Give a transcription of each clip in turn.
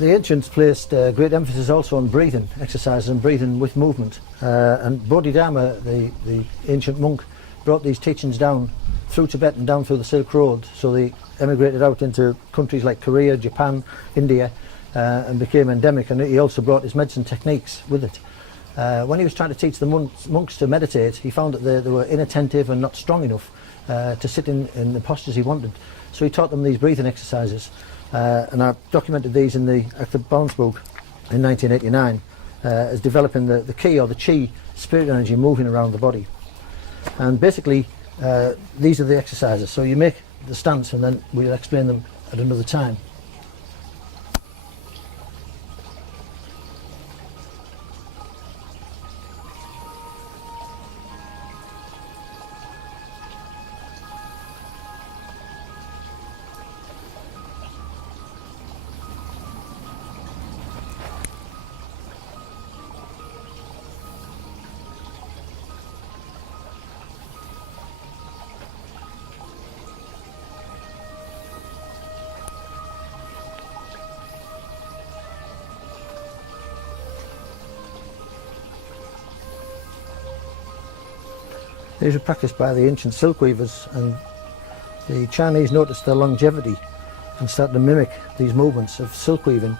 The ancients placed great emphasis also on breathing exercises and breathing with movement. And Bodhidharma, the ancient monk, brought these teachings down through Tibet and down through the Silk Road. So they emigrated out into countries like Korea, Japan, India, and became endemic. And he also brought his medicine techniques with it. When he was trying to teach the monks to meditate, he found that they were inattentive and not strong enough to sit in the postures he wanted. So he taught them these breathing exercises. And I've documented these in the Arthur Bounce book in 1989 as developing the ki or the chi, spirit energy moving around the body. And basically these are the exercises. So you make the stance and then we'll explain them at another time. These were practiced by the ancient silk weavers, and the Chinese noticed their longevity and started to mimic these movements of silk weaving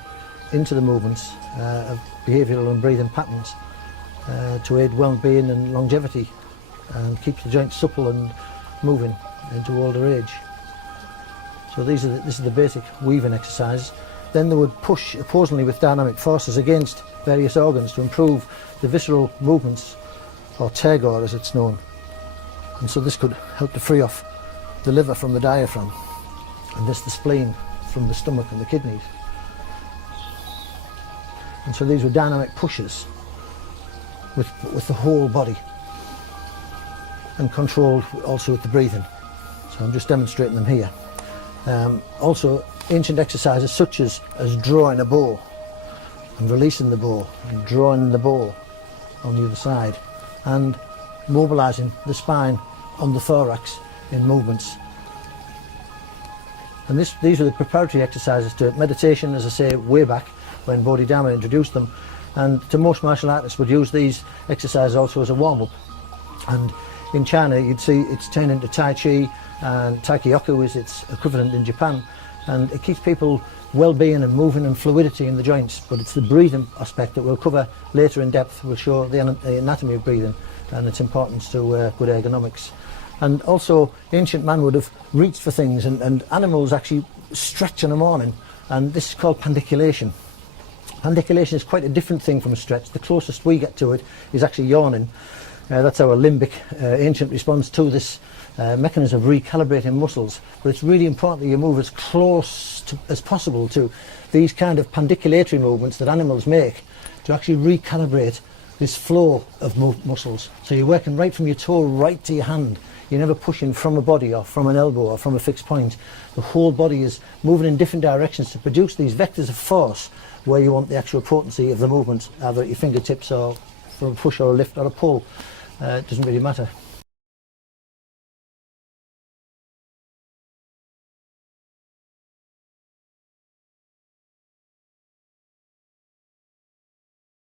into the movements of behavioural and breathing patterns to aid well-being and longevity and keeps the joints supple and moving into older age. So this is the basic weaving exercise. Then they would push opposingly with dynamic forces against various organs to improve the visceral movements, or tergor as it's known. And so this could help to free off the liver from the diaphragm, and this the spleen from the stomach and the kidneys. And so these were dynamic pushes with the whole body, and controlled also with the breathing. So I'm just demonstrating them here. Also ancient exercises such as drawing a bow and releasing the bow and drawing the bow on the other side, and mobilising the spine on the thorax in movements. And these are the preparatory exercises to meditation, as I say, way back when Bodhidharma introduced them. And to most martial artists would use these exercises also as a warm-up. And in China you'd see it's turned into Tai Chi, and Taikyoku is its equivalent in Japan. And it keeps people well-being and moving and fluidity in the joints. But it's the breathing aspect that we'll cover later in depth. We'll show the anatomy of breathing and its importance to good ergonomics. And also ancient man would have reached for things, and animals actually stretch in the morning, and this is called pandiculation. Pandiculation is quite a different thing from a stretch. The closest we get to it is actually yawning. That's our limbic ancient response to this mechanism of recalibrating muscles. But it's really important that you move as close as possible to these kind of pandiculatory movements that animals make to actually recalibrate this flow of muscles. So you're working right from your toe right to your hand. You're never pushing from a body or from an elbow or from a fixed point. The whole body is moving in different directions to produce these vectors of force where you want the actual potency of the movement, either at your fingertips or from a push or a lift or a pull. It doesn't really matter.